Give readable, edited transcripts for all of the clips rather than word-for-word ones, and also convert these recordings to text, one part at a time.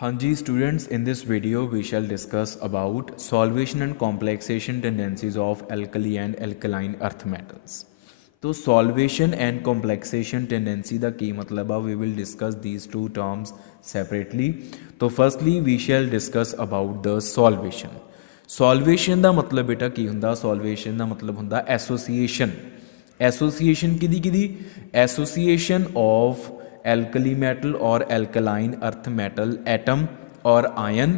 Hanji students, in this video we shall discuss about solvation and complexation tendencies of alkali and alkaline earth metals. तो solvation and complexation tendency ਦਾ ਕੀ मतलब है, we will discuss these two terms separately. तो firstly we shall discuss about the solvation. Solvation ਦਾ मतलब बेटा ਕੀ ਹੁੰਦਾ? Solvation ਦਾ मतलब ਹੁੰਦਾ association. Association ਕਿਹਦੀ ਕਿਹਦੀ? Association of alkali metal or alkaline earth metal atom or ion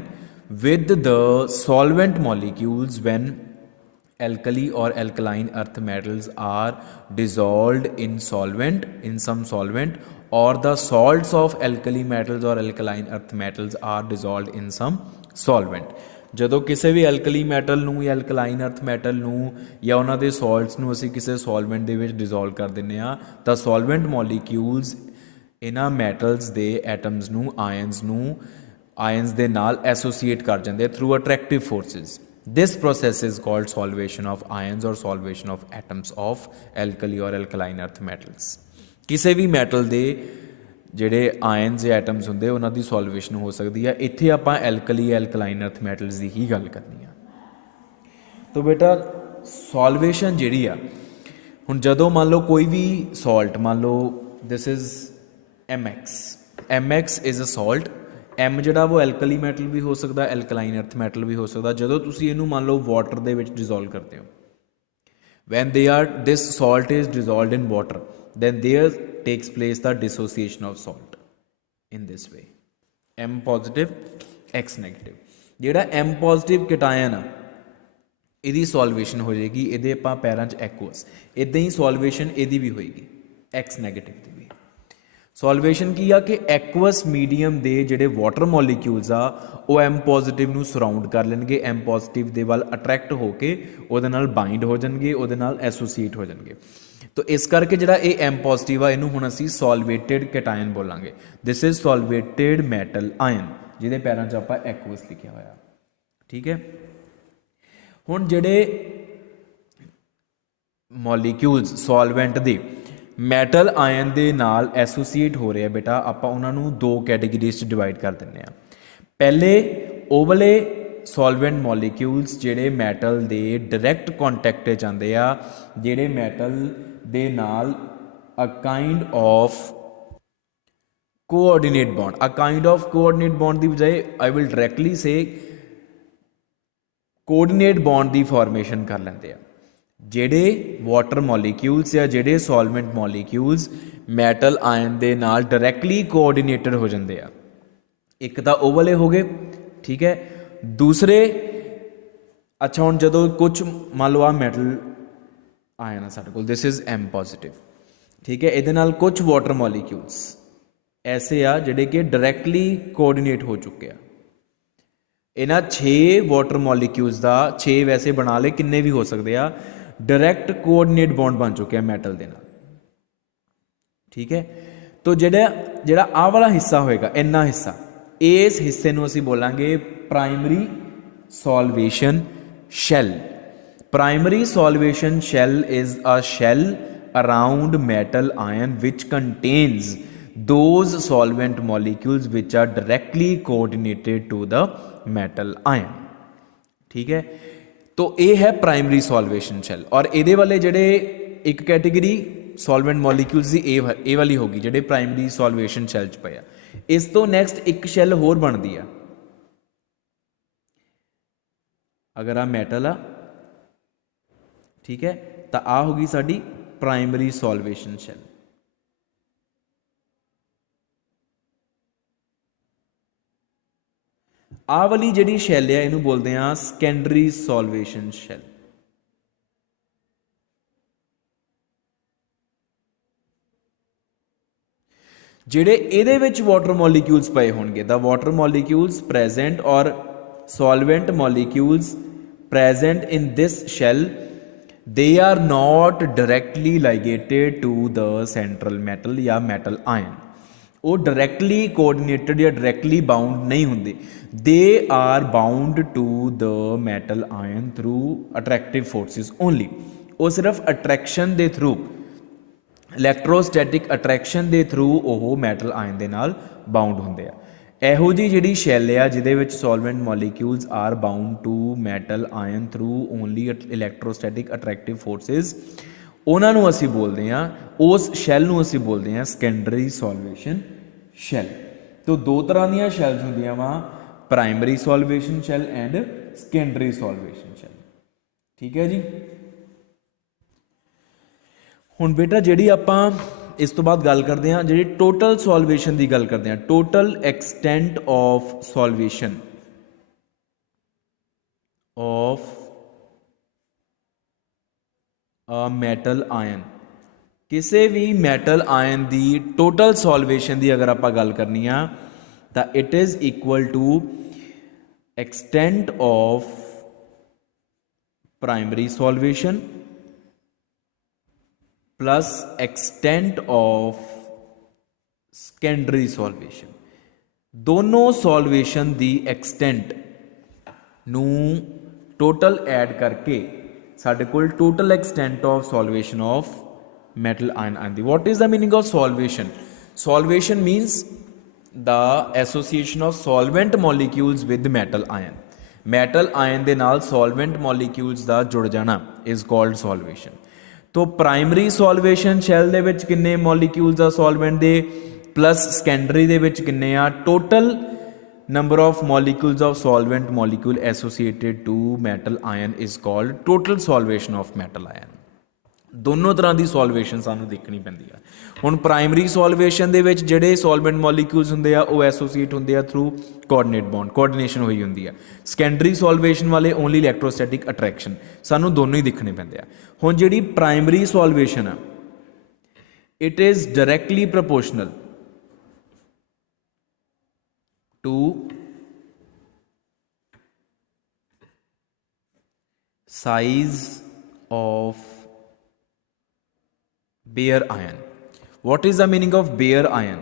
with the solvent molecules when alkali or alkaline earth metals are dissolved in solvent, in some solvent, or the salts of alkali metals or alkaline earth metals are dissolved in some solvent. ਜਦੋਂ ਕਿਸੇ ਵੀ ਐਲਕਲੀ metal ਨੂੰ ਜਾਂ alkaline ਅਰਥ metal ਨੂੰ ਜਾਂ ਉਹਨਾਂ ਦੇ ਸੋਲਟਸ ਨੂੰ ਅਸੀਂ ਕਿਸੇ ਸੋਲਵੈਂਟ ਦੇ ਵਿੱਚ ਡਿਜ਼ੋਲਵ ਕਰ ਦਿੰਦੇ ਹਾਂ ਤਾਂ ਸੋਲਵੈਂਟ ਮੋਲੀਕਿਊਲਸ ਇਹਨਾਂ ਮੈਟਲਸ ਦੇ ਐਟਮਸ ਨੂੰ ਆਇਨਸ ਦੇ ਨਾਲ ਐਸੋਸੀਏਟ ਕਰ ਜਾਂਦੇ through attractive forces. This process is called solvation of ions or solvation of atoms of alkali or alkaline earth metals. ਕਿਸੇ ਵੀ ਮੈਟਲ ਦੇ ਜਿਹੜੇ ਆਇਨਸ ਜਾਂ ਐਟਮਸ ਹੁੰਦੇ ਉਹਨਾਂ ਦੀ ਸੋਲਵੇਸ਼ਨ ਹੋ ਸਕਦੀ ਹੈ. ਇੱਥੇ ਆਪਾਂ ਐਲਕਲੀ ਐਲਕਲਾਈਨ ਅਰਥ ਮੈਟਲਸ ਦੀ ਹੀ ਗੱਲ ਕਰਨੀ ਆ. ਤਾਂ ਬੇਟਾ ਸੋਲਵੇਸ਼ਨ ਜਿਹੜੀ ਆ ਹੁਣ ਜਦੋਂ ਮੰਨ ਲਓ ਕੋਈ ਵੀ ਸੋਲਟ ਮੰਨ ਲਓ this is MX is a salt. M ਜਿਹੜਾ ਉਹ ਐਲਕਲੀ ਮੈਟਲ ਵੀ ਹੋ ਸਕਦਾ ਐਲਕਲਾਈਨ ਅਰਥ ਮੈਟਲ ਵੀ ਹੋ ਸਕਦਾ. ਜਦੋਂ ਤੁਸੀਂ ਇਹਨੂੰ ਮੰਨ ਲਓ ਵਾਟਰ ਦੇ ਵਿੱਚ ਡਿਜ਼ੋਲਵ ਕਰਦੇ ਹੋ when this salt is dissolved in water then there takes place the dissociation of salt in this way. M positive X negative. ਜਿਹੜਾ M positive cation ਆ ਇਹਦੀ ਸੋਲਵੇਸ਼ਨ ਹੋ ਜਾਏਗੀ ਇਹਦੇ ਆਪਾਂ ਪੈਰਾਂ 'ਚ ਐਕੁਅਸ. ਇੱਦਾਂ ਹੀ ਸੋਲਵੇਸ਼ਨ ਇਹਦੀ ਵੀ ਹੋਏਗੀ X ਨੈਗੇਟਿਵ ਦੀ ਵੀ. ਸੋਲਵੇਸ਼ਨ ਕੀ ਆ ਕਿ ਐਕੁਅਸ ਮੀਡੀਅਮ ਦੇ ਜਿਹੜੇ ਵਾਟਰ ਮੋਲੀਕਿਊਲਸ ਆ ਉਹ M ਪੋਜ਼ਿਟਿਵ ਨੂੰ ਸਰਾਊਂਡ ਕਰ ਲੈਣਗੇ. M ਪੋਜ਼ਿਟਿਵ ਦੇ ਵੱਲ ਅਟਰੈਕਟ ਹੋ ਕੇ ਉਹਦੇ ਨਾਲ ਬਾਈਂਡ ਹੋ ਜਾਣਗੇ, ਉਹਦੇ ਨਾਲ ਐਸੋਸੀਏਟ ਹੋ ਜਾਣਗੇ. ਤਾਂ ਇਸ ਕਰਕੇ ਜਿਹੜਾ ਇਹ M ਪੋਜ਼ਿਟਿਵ ਆ ਇਹਨੂੰ ਹੁਣ ਅਸੀਂ ਸੋਲਵੇਟਿਡ ਕੈਟਾਇਨ ਬੋਲਾਂਗੇ. ਦਿਸ ਇਜ਼ ਸੋਲਵੇਟਿਡ ਮੈਟਲ ਆਇਨ ਜਿਹਦੇ ਪੈਰਾਂ 'ਚ ਆਪਾਂ ਐਕੁਅਸ ਲਿਖਿਆ ਹੋਇਆ. ਠੀਕ ਹੈ. ਹੁਣ ਜਿਹੜੇ ਮੋਲੀਕਿਊਲਸ ਸੋਲਵੈਂਟ ਦੇ ਮੈਟਲ ਆਇਨ ਦੇ ਨਾਲ ਐਸੋਸੀਏਟ ਹੋ ਰਹੇ ਆ ਬੇਟਾ ਆਪਾਂ ਉਹਨਾਂ ਨੂੰ ਦੋ ਕੈਟੇਗਰੀਜ਼ 'ਚ ਡਿਵਾਈਡ ਕਰ ਦਿੰਦੇ ਹਾਂ. ਪਹਿਲੇ ਉਹ ਵਾਲੇ ਸੋਲਵੈਂਟ ਮੋਲੀਕਿਊਲਸ ਜਿਹੜੇ ਮੈਟਲ ਦੇ ਡਾਇਰੈਕਟ ਕੰਟੈਕਟ 'ਚ ਆਉਂਦੇ ਆ, ਜਿਹੜੇ ਮੈਟਲ ਦੇ ਨਾਲ a kind of coordinate bond ਦੀ ਬਜਾਏ I will directly say coordinate bond ਦੀ ਫਾਰਮੇਸ਼ਨ ਕਰ ਲੈਂਦੇ ਆ. ਜਿਹੜੇ ਵਾਟਰ ਮੋਲੀਕਿਊਲਸ ਜਾਂ ਜਿਹੜੇ ਸੋਲਵੈਂਟ ਮੋਲੀਕਿਊਲਸ ਮੈਟਲ ਆਇਨ ਦੇ ਨਾਲ ਡਾਇਰੈਕਟਲੀ ਕੋਆਰਡੀਨੇਟਡ ਹੋ ਜਾਂਦੇ ਆ. ਇੱਕ ਤਾਂ ਉਹ ਵਾਲੇ ਹੋ ਗਏ. ਠੀਕ ਹੈ. ਦੂਸਰੇ ਅੱਛਾ ਹੁਣ ਜਦੋਂ ਕੁਝ ਮੰਨ ਲਓ ਆ ਮੈਟਲ ਆਇਨ ਆ ਸਾਡੇ ਕੋਲ ਦਿਸ ਇਜ਼ M ਪੋਜ਼ਿਟਿਵ. ਠੀਕ ਹੈ. ਇਹਦੇ ਨਾਲ ਕੁਝ ਵਾਟਰ ਮੋਲੀਕਿਊਲਸ ਐਸੇ ਆ ਜਿਹੜੇ ਕਿ ਡਾਇਰੈਕਟਲੀ ਕੋਆਰਡੀਨੇਟ ਹੋ ਚੁੱਕੇ ਆ. ਇਹਨਾਂ 6 ਵਾਟਰ ਮੋਲੀਕਿਊਲਸ ਦਾ 6 ਵੈਸੇ ਬਣਾ ਲਏ ਕਿੰਨੇ ਵੀ ਹੋ ਸਕਦੇ ਆ ਡਾਇਰੈਕਟ ਕੋਆਰਡੀਨੇਟ ਬੌਂਡ ਬਣ ਚੁੱਕਿਆ ਮੈਟਲ ਦੇ ਨਾਲ. ਠੀਕ ਹੈ. ਤੋ ਜਿਹੜਾ ਆਹ ਵਾਲਾ ਹਿੱਸਾ ਹੋਏਗਾ ਇੰਨਾ ਹਿੱਸਾ ਇਸ ਹਿੱਸੇ ਨੂੰ ਅਸੀਂ ਬੋਲਾਂਗੇ primary solvation shell. Primary solvation shell is a shell around metal ion which contains those solvent molecules which are directly coordinated to the metal ion. ठीक है. तो ये है प्राइमरी सॉल्वेशन शेल. और ये वाले जड़े एक कैटेगरी सॉल्वेंट मॉलिक्यूल्स की ए वाली होगी जड़े प्राइमरी सॉल्वेशन शेल च पे. इस तो नैक्सट एक शैल होर बनती है. अगर आ मैटल आ ठीक है तो आ होगी साडी प्राइमरी सॉल्वेशन शेल. ਆਹ ਵਾਲੀ ਜਿਹੜੀ ਸ਼ੈਲ ਆ ਇਹਨੂੰ ਬੋਲਦੇ ਆ ਸੈਕੰਡਰੀ ਸੋਲਵੇਸ਼ਨ ਸ਼ੈਲ. ਜਿਹੜੇ ਇਹਦੇ ਵਿੱਚ ਵਾਟਰ ਮੋਲੀਕਿਊਲਸ ਪਏ ਹੋਣਗੇ ਦਾ ਵਾਟਰ ਮੋਲੀਕਿਊਲਸ ਪ੍ਰੈਜ਼ੈਂਟ ਔਰ solvent molecules present in this shell they are not directly ligated to the central metal ਜਾਂ metal ion. ਉਹ ਡਾਇਰੈਕਟਲੀ ਕੋਆਰਡੀਨੇਟਡ ਜਾਂ ਡਾਇਰੈਕਟਲੀ ਬਾਉਂਡ ਨਹੀਂ ਹੁੰਦੇ. They are bound to the metal ion through attractive forces only. ਉਹ ਸਿਰਫ attraction ਦੇ through electrostatic attraction ਦੇ through ਉਹ ਮੈਟਲ ਆਇਨ ਦੇ ਨਾਲ ਬਾਉਂਡ ਹੁੰਦੇ ਆ. ਇਹੋ ਜਿਹੀ ਜਿਹੜੀ ਸ਼ੈਲ ਆ ਜਿਹਦੇ ਵਿੱਚ solvent molecules are bound to metal ion through only electrostatic attractive forces, ਉਹਨਾਂ ਨੂੰ ਅਸੀਂ ਬੋਲਦੇ ਹਾਂ, ਉਸ ਸ਼ੈਲ ਨੂੰ ਅਸੀਂ ਬੋਲਦੇ ਹਾਂ ਸੈਕੰਡਰੀ ਸੋਲਵੇਸ਼ਨ ਸ਼ੈਲ। ਤੋ ਦੋ ਤਰ੍ਹਾਂ ਦੀਆਂ ਸ਼ੈਲਸ ਹੁੰਦੀਆਂ ਵਾ, primary solvation shell and secondary solvation shell. ਠੀਕ ਹੈ ਜੀ। ਹੁਣ ਬੇਟਾ ਜਿਹੜੀ ਆਪਾਂ ਇਸ ਤੋਂ ਬਾਅਦ ਗੱਲ ਕਰਦੇ ਹਾਂ, ਜਿਹੜੀ ਟੋਟਲ ਸੋਲਵੇਸ਼ਨ ਦੀ ਗੱਲ ਕਰਦੇ ਹਾਂ, total extent of solvation of metal ion. ਕਿਸੇ ਵੀ ਮੈਟਲ ਆਇਨ ਦੀ ਟੋਟਲ ਸੋਲਵੇਸ਼ਨ ਦੀ ਅਗਰ ਆਪਾਂ ਗੱਲ ਕਰਨੀ ਆ ਤਾਂ it is equal to extent of primary solvation plus extent of secondary solution। ਦੋਨੋਂ ਸੋਲਵੇਸ਼ਨ ਦੀ ਐਕਸਟੈਂਟ ਨੂੰ ਟੋਟਲ ਐਡ ਕਰਕੇ ਸਾਡੇ ਕੋਲ total extent of solvation of metal ion ਆਉਂਦੀ। What is the meaning of solvation? Solvation means the association of solvent molecules with metal ion. Metal ion ਦੇ ਨਾਲ ਸੋਲਵੈਂਟ molecules ਦਾ ਜੁੜ ਜਾਣਾ ਇਜ਼ ਕਾਲਡ ਸੋਲਵੇਸ਼ਨ। तो प्राइमरी सॉल्वेशन शैल दे विच किन्ने मॉलिक्यूल्स आ सॉल्वेंट दे, प्लस सैकेंडरी दे विच किन्ने आ, total number of molecules of solvent molecule associated to metal ion is called total solvation of metal ion. दोनों तरह की सॉल्वेशन सानू देखनी पैंदी है। हुण प्राइमरी सॉल्वेशन दे विच जिहड़े सॉल्वेंट मॉलिक्यूल्स हुंदे आ वो एसोसीएट हुंदे आ थ्रू कोआर्डिनेट बॉन्ड, कोआर्डिनेशन होई हुंदी है। सैकेंडरी सॉल्वेशन वाले ओनली इलैक्ट्रोस्टैटिक अट्रैक्शन, सानू दोनों ही दिखने पैंदे आ। हुण जिहड़ी प्राइमरी सॉल्वेशन आ it is directly proportional to size of bare ion. What is the meaning of bare ion?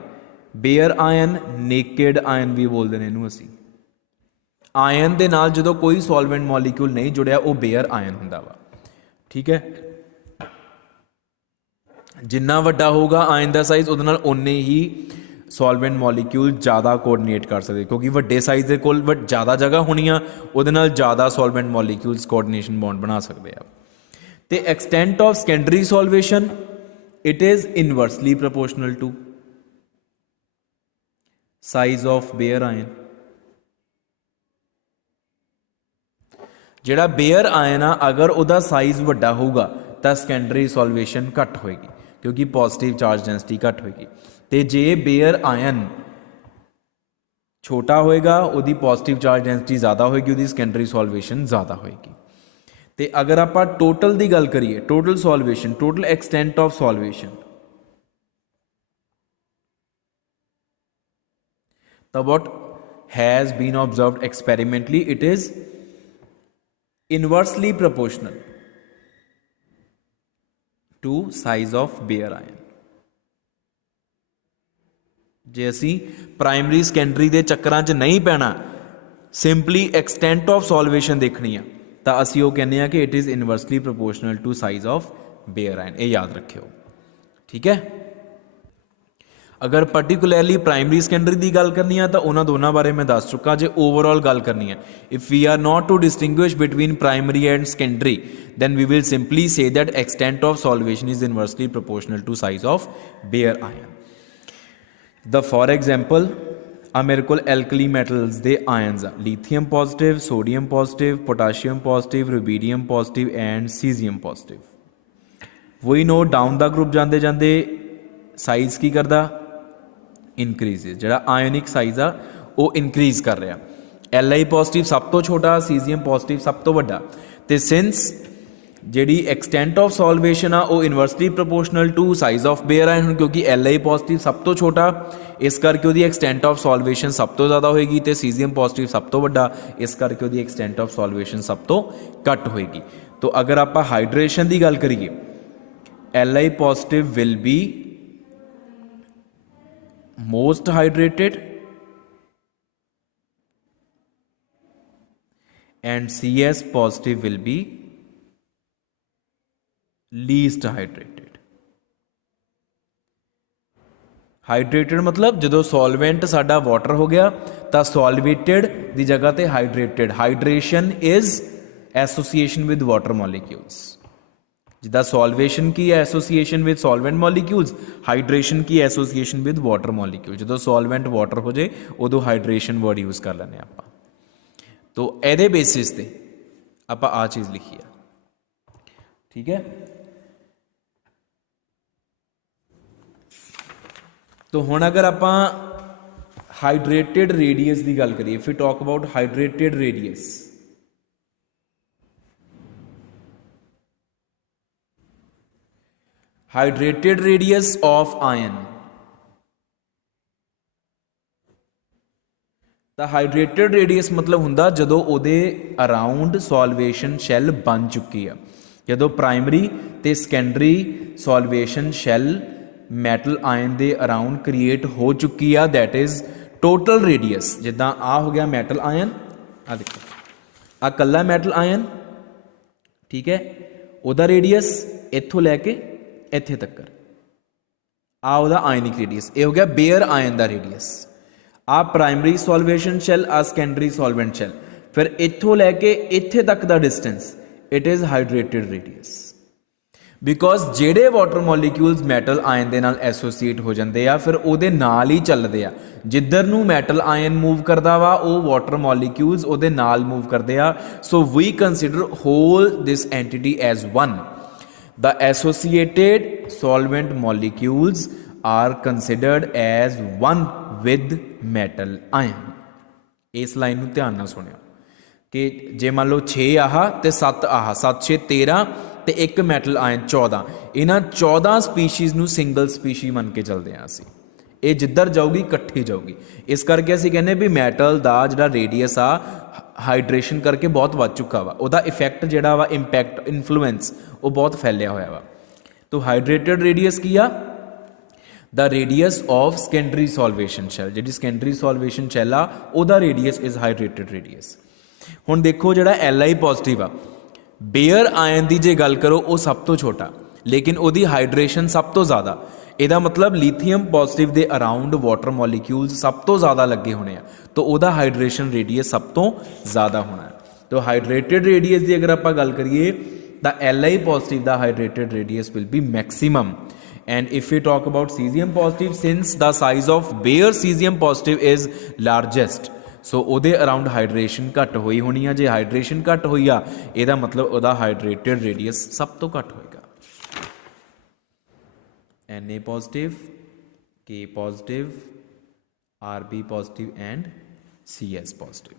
Bare ion naked ion भी बोलते हैं इनू असी। आयन दे नाल जो कोई सॉल्वेंट मॉलिक्यूल नहीं जुड़िया वो बेयर आयन हुंदा वा। ठीक है, जिन्ना वड्डा होगा आयन का साइज उहदे नाल उन्ने ही सॉल्वेंट मॉलिक्यूल ज़्यादा कोआर्डिनेट कर सकते, क्योंकि वड्डे साइज के कोल ज़्यादा जगह होनी आ, उहदे नाल ज़्यादा सॉल्वेंट मॉलिक्यूल्स कोआर्डिनेशन बॉन्ड बना सकते हैं। तो extent of secondary solvation it is inversely proportional to size of bare ion। ਜਿਹੜਾ बेयर आयन आ अगर ਉਹਦਾ साइज ਵੱਡਾ ਹੋਊਗਾ ਤਾਂ ਸੈਕੰਡਰੀ ਸੋਲਵੇਸ਼ਨ ਘੱਟ ਹੋਏਗੀ, ਕਿਉਂਕਿ ਪੋਜ਼ਿਟਿਵ ਚਾਰਜ ਡੈਂਸਿਟੀ ਘੱਟ ਹੋਏਗੀ। ਤੇ ਜੇ बेयर आयन ਛੋਟਾ ਹੋਏਗਾ ਉਹਦੀ ਪੋਜ਼ਿਟਿਵ ਚਾਰਜ ਡੈਂਸਿਟੀ ਜ਼ਿਆਦਾ ਹੋਏਗੀ, ਉਹਦੀ ਸੈਕੰਡਰੀ ਸੋਲਵੇਸ਼ਨ ਜ਼ਿਆਦਾ ਹੋਏਗੀ। ਤੇ अगर आप टोटल की गल करिए, total solvation, total extent of solvation, तो what has been observed experimentally, it is inversely proportional to size of bare ion। जे असी प्राइमरी सैकेंडरी के चक्करां च नहीं पैना, सिंपली एक्सटेंट ऑफ सॉल्वेशन देखनी है, तो असी वो कहने कि it is inversely proportional to size of bare ion. ये याद रखियो। ठीक है, अगर पर्टिकुलरली प्राइमरी सैकेंडरी की गल करनी है तो उन्होंने दोनों बारे मैं दस चुका। जो ओवरऑल गल करनी है, if we are not to distinguish between primary and secondary, then we will simply say that extent of solvation is inversely proportional to size of bare ion। the for example आ मेरे को alkali metals दे ions आ, lithium positive, sodium positive, potassium positive, rubidium positive and cesium positive. वही no down the group जाते जाते size की करता, इनक्रीजेज। जो आयोनिक साइज आ वो इनक्रीज कर रहा। Li पॉजिटिव सब तो छोटा, सीजियम पॉजिटिव सब तो वड्डा। ते सिंस जिहड़ी एक्सटेंट ऑफ सॉल्वेशन आ वो inversely proportional to size of bare ion, क्योंकि Li पॉजिटिव सब तो छोटा, इस करके उसकी एक्सटेंट ऑफ सॉल्वेशन सब तो ज़्यादा होएगी। तो सीजियम पॉजिटिव सब तो वड्डा, इस करके उसकी एक्सटेंट ऑफ सॉल्वेशन सब तो घट होएगी। तो अगर आप हाइड्रेशन की गल करिए, Li positive will be most hydrated and Cs positive will be least hydrated. Hydrated मतलब ਜਦੋਂ ਸੋਲਵੈਂਟ ਸਾਡਾ ਵਾਟਰ ਹੋ ਗਿਆ ਤਾਂ ਸੋਲਵੇਟਡ ਦੀ ਜਗ੍ਹਾ ਤੇ hydrated. Hydration is association with water molecules. ਜਿੱਦਾਂ ਸੋਲਵੇਸ਼ਨ ਕੀ ਹੈ association with solvent molecules, hydration ਕੀ ਐਸੋਸੀਏਸ਼ਨ ਵਿਦ ਵਾਟਰ ਮੋਲੀਕਿਊਲ। ਜਦੋਂ ਸੋਲਵੈਂਟ ਵਾਟਰ ਹੋ ਜੇ ਉਦੋਂ ਹਾਈਡਰੇਸ਼ਨ ਵਰਡ ਯੂਜ਼ ਕਰ ਲੈਂਦੇ ਆਪਾਂ। तो ਇਹਦੇ बेसिस ਤੇ ਆਪਾਂ ਆ ਚੀਜ਼ ਲਿਖੀ ਆ, ਠੀਕ ਹੈ। तो ਹੁਣ अगर ਆਪਾਂ हाइड्रेटेड रेडियस की गल करिए, if you talk about hydrated radius, hydrated radius of ion, तो हाइड्रेटेड रेडियस मतलब हुंदा जदों उहदे अराउंड सॉल्वेशन शैल बन चुकी है, जदों प्राइमरी ते सैकेंडरी सॉल्वेशन शैल मैटल आयन दे अराउंड क्रिएट हो चुकी है, दैट इज टोटल रेडियस। जिदा आ हो गया मैटल आयन, आ देखो आ कला मैटल आयन, ठीक है, उहदा रेडियस इत्थों लैके इत्थे तक, आ उहदा आयनिक रेडियस, ये हो गया बेयर आयन का रेडियस। आ प्राइमरी सॉल्वेशन शैल, आ सैकेंडरी सॉल्वेंट शैल, फिर इत्थों लैके इत्थे तक का distance, it is hydrated radius. Because जेडे वाटर मॉलीक्यूल्स मैटल आयन दे नाल एसोसीएट हो जाते हैं, फिर उहदे नाल ही चलते हैं, जिधर नूं मैटल आयन मूव करता वा वो वाटर मॉलीक्यूल्स उहदे नाल मूव करते हैं। So we consider whole this entity as one. The associated solvent molecules are considered as one with metal ion. इस लाइन नूं ध्यान नाल सुनियो कि जे मान लो 6 आह ते 7 आह, 7 6 13 ते एक मैटल आयन 14, इन्हां 14 स्पीशीज़ नूं सिंगल स्पीशी मन के चलते हैं असीं। ये जिधर जाऊगी इकट्ठी जाऊगी, इस करके असीं कहने भी मैटल दा जिहड़ा रेडियस आ हाइड्रेशन करके बहुत वध चुका वा, उहदा इफैक्ट जिहड़ा वा इंपैक्ट इन्फ्लुएंस वो बहुत फैलिया होया वा। तो हाइड्रेटेड रेडियस की आ the radius of secondary solvation shell, जिहड़ी सैकेंडरी सॉल्वेशन शैल आ उहदा रेडियस इज हाइड्रेटेड रेडियस। हुण देखो जिहड़ा Li पॉजिटिव आ, बेयर आयन की जे गल करो वो सब तो छोटा, लेकिन उहदी हाइड्रेशन सब तो ज़्यादा। ਇਹਦਾ मतलब ਲੀਥੀਅਮ पॉजिटिव ਦੇ अराउंड वाटर मॉलीक्यूल्स सब तो ज़्यादा लगे होने हैं, तो ਉਹਦਾ हाइड्रेशन रेडियस सब तो ज़्यादा होना है। तो हाइड्रेटेड रेडियस की अगर आप गल करिए तो Li पॉजिटिव का hydrated radius will be maximum. And if you talk about caesium positive, since the size of bare caesium positive is largest, so ਉਹਦੇ अराउंड हाइड्रेशन घट हुई होनी है। जे हाइड्रेशन घट हुई आ ਇਹਦਾ मतलब ਉਹਦਾ हाइड्रेटेड रेडियस सब तो घट होएगा। Na positive, K positive, Rb positive and Cs positive.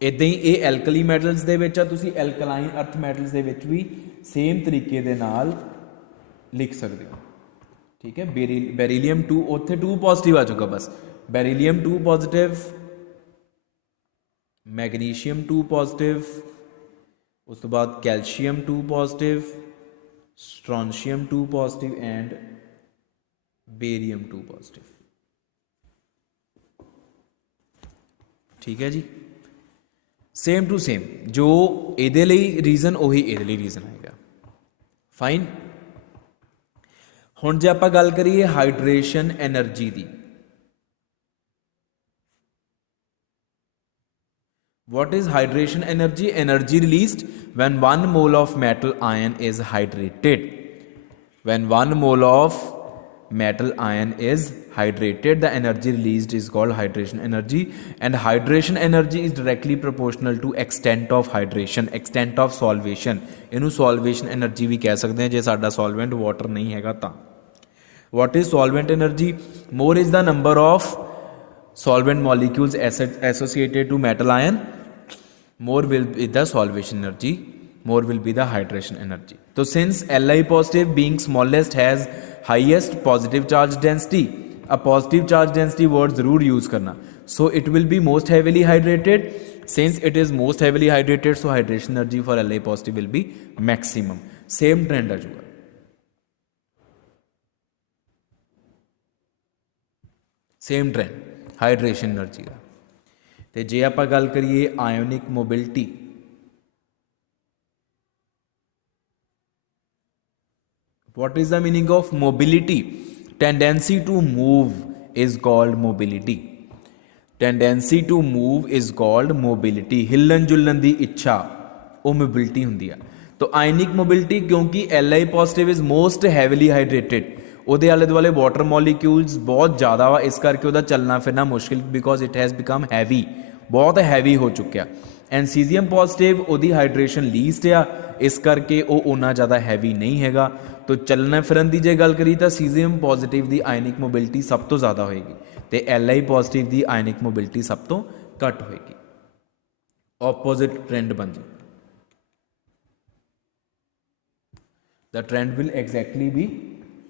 इदां ही ये एल्कली मैटल्स दे विच आ, तुसीं एल्कलाइन अर्थ मैटल्स दे विच भी सेम तरीके दे नाल लिख सकते हो, ठीक है। बेरीलियम 2 उत्थे 2 पॉजिटिव आ चुका, बस बेरीलियम 2 पॉजिटिव, मैग्नीशियम 2 पॉजिटिव, उस तो बाद calcium 2 positive, strontium 2 positive and barium 2 positive, ठीक है जी। सेम टू सेम जो ਇਹਦੇ ਲਈ रीजन ਉਹੀ ਇਹਦੇ ਲਈ रीजन आएगा। फाइन। ਹੁਣ ਜੇ ਆਪਾਂ ਗੱਲ ਕਰੀਏ hydration energy the, what is hydration energy? Energy released when 1 mole of metal ion is hydrated. When 1 mole of metal ion is hydrated, the energy released is called hydration energy, and hydration energy is directly proportional to extent of hydration, extent of solvation। इनू solvation energy भी कह सकते हैं जे साडा solvent water नहीं हैगा तां। What is solvent energy? More is the number of solvent molecules associated to metal ion, more will be the solvation energy, more will be the hydration energy। So since Li positive being smallest has highest positive charge density, a positive charge density word जरूर use करना, so it will be most heavily hydrated। Since it is most heavily hydrated, so hydration energy for Li positive will be maximum। same trend आ जाएगा। Same trend hydration energy का। तो जे आप गल करिए ionic mobility, what is the meaning of mobility? Tendency to move is called mobility. Tendency to move is called mobility. हिलन जुलन की इच्छा वो mobility होंगी है। तो आयनिक मोबिलिटी क्योंकि Li positive is most heavily hydrated, ਉਹਦੇ आले दुआले वाटर मॉलीक्यूल्स बहुत ज़्यादा वा, इस करके ਉਹਦਾ ਚੱਲਣਾ ਫਿਰਨਾ ਮੁਸ਼ਕਿਲ, because it has become heavy, बहुत हैवी हो चुकिया। एंड सीजीएम पॉजिटिव ਉਹਦੀ हाइड्रेशन लीस्ट आ, इस करके वो उन्ना ज़्यादा हैवी नहीं हैगा। तो चलना फिरन की जे गल करी तो सीजीएम पॉजिटिव की आयनिक मोबिलिटी सब तो ज़्यादा होएगी, तो Li पॉजिटिव की आयनिक मोबिलिटी सब तो घट होएगी। ऑपोजिट ट्रेंड बन जाए, the trend will exactly be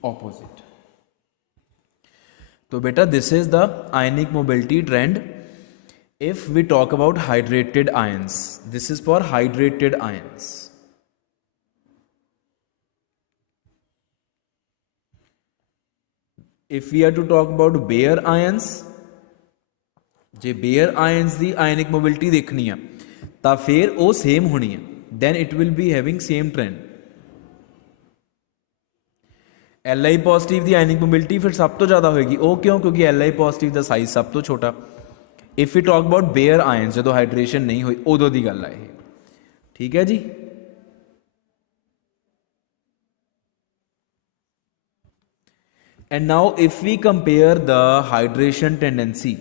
opposite. तो बेटा this is the ionic mobility trend if we talk about hydrated ions. This is for hydrated ions. If we are to talk about bare ions, J bare ions the ionic mobility देखनी है तो फिर वो same होनी है, then it will be having same trend. Li positive दी ionic mobility फिर सब तो ज़्यादा होगी, वो क्यों? क्योंकि Li पॉजिटिव का साइज सब तो छोटा। If you talk about bare ion, जो हाइड्रेशन नहीं हुई उदों की गल है, ठीक है जी। And now if we compare the hydration tendency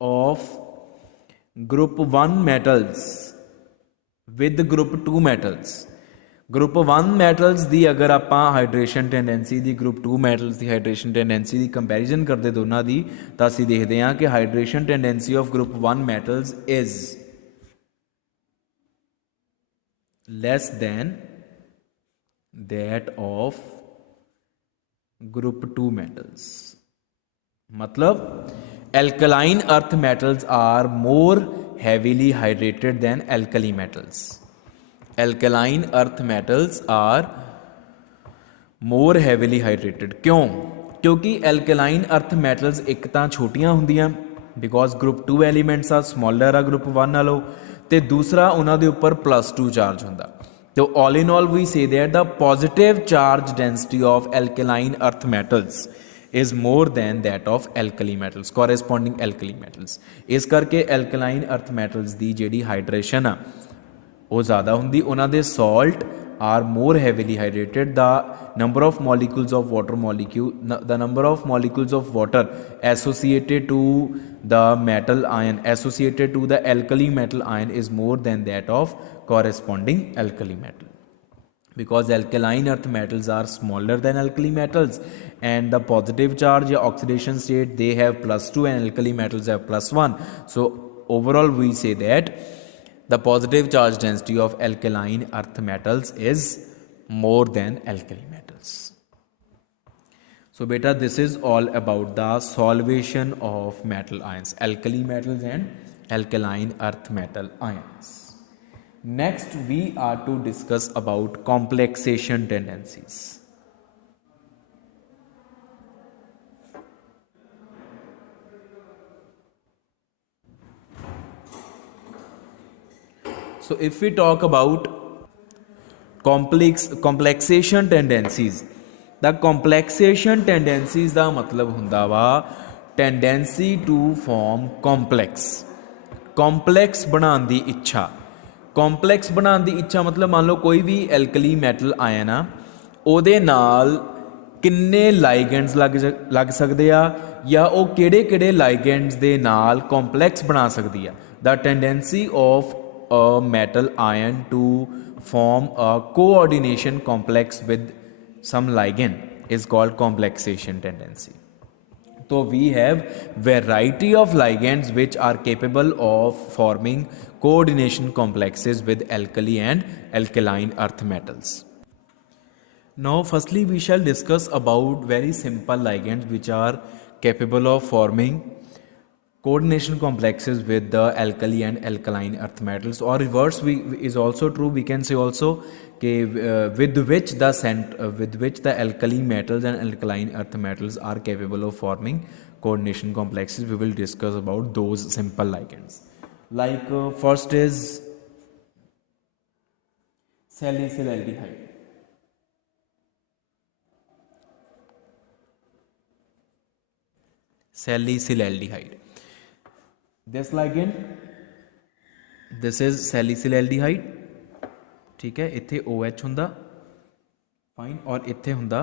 of group 1 metals with group 2 metals, group 1 metals की अगर आप हाइड्रेशन टेंडेंसी की ग्रुप 2 मैटल्स की हाइड्रेशन टेंडेंसी की कंपैरिजन करते दोनों की, तो असीं देखते हैं कि hydration tendency of group 1 metals is less than that of group 2 metals. मतलब alkaline earth metals are more heavily hydrated than alkali metals. Alkaline earth metals are more heavily hydrated. क्यों? क्योंकि एल्कलाइन अर्थ मैटल्स एक तो छोटियां होंदियां, because group 2 elements आ smaller आ group 1 नालों, तो दूसरा उन्होंने उपर +2 चार्ज होंदा। तो all in all we say that the positive charge density of alkaline earth metals is more than that of alkali metals, corresponding alkali metals. इस करके एल्कलाइन अर्थ मैटल्स की जिहड़ी हाइड्रेशन आ वो ज़्यादा होंगी, उन्होंने salt are more heavily hydrated. The number of molecules of water the number of molecules of water associated to the metal ion associated to the alkali metal ion is more than that of corresponding alkali metal, because alkaline earth metals are smaller than alkali metals and the positive charge या oxidation state they have +2 and alkali metals have +1. So overall we say that the positive charge density of alkaline earth metals is more than alkali metals. So beta this is all about the solvation of metal ions, alkali metals and alkaline earth metal ions. Next we are to discuss about complexation tendencies. So if we talk about complexation tendencies, the complexation tendencies ਦਾ मतलब ਹੁੰਦਾ ਵਾ tendency to form complex ਬਣਾਉਣ ਦੀ ਇੱਛਾ। Complex ਬਣਾਉਣ ਦੀ ਇੱਛਾ मतलब मान लो कोई भी ਐਲਕਲੀ ਮੈਟਲ ਆਇਨ ਆ, ਉਹਦੇ ਨਾਲ ਕਿੰਨੇ ਲਾਈਗੈਂਡਸ ਲੱਗ ਸਕਦੇ ਆ ਜਾਂ ਉਹ ਕਿਹੜੇ ਲਾਈਗੈਂਡਸ ਦੇ ਨਾਲ ਕੰਪਲੈਕਸ ਬਣਾ ਸਕਦੀ ਆ। The tendency of a metal ion to form a coordination complex with some ligand is called complexation tendency. So we have variety of ligands which are capable of forming coordination complexes with alkali and alkaline earth metals. Now firstly we shall discuss about very simple ligands which are capable of forming coordination complexes with the alkali and alkaline earth metals, or reverse is also true. We can say also with which the alkali metals and alkaline earth metals are capable of forming coordination complexes. We will discuss about those simple ligands. Like first is salicylaldehyde. Salicylaldehyde. This ligand, this is salicylaldehyde. ठीक है, इत्थे OH हुंदा fine और इत्थे हुंदा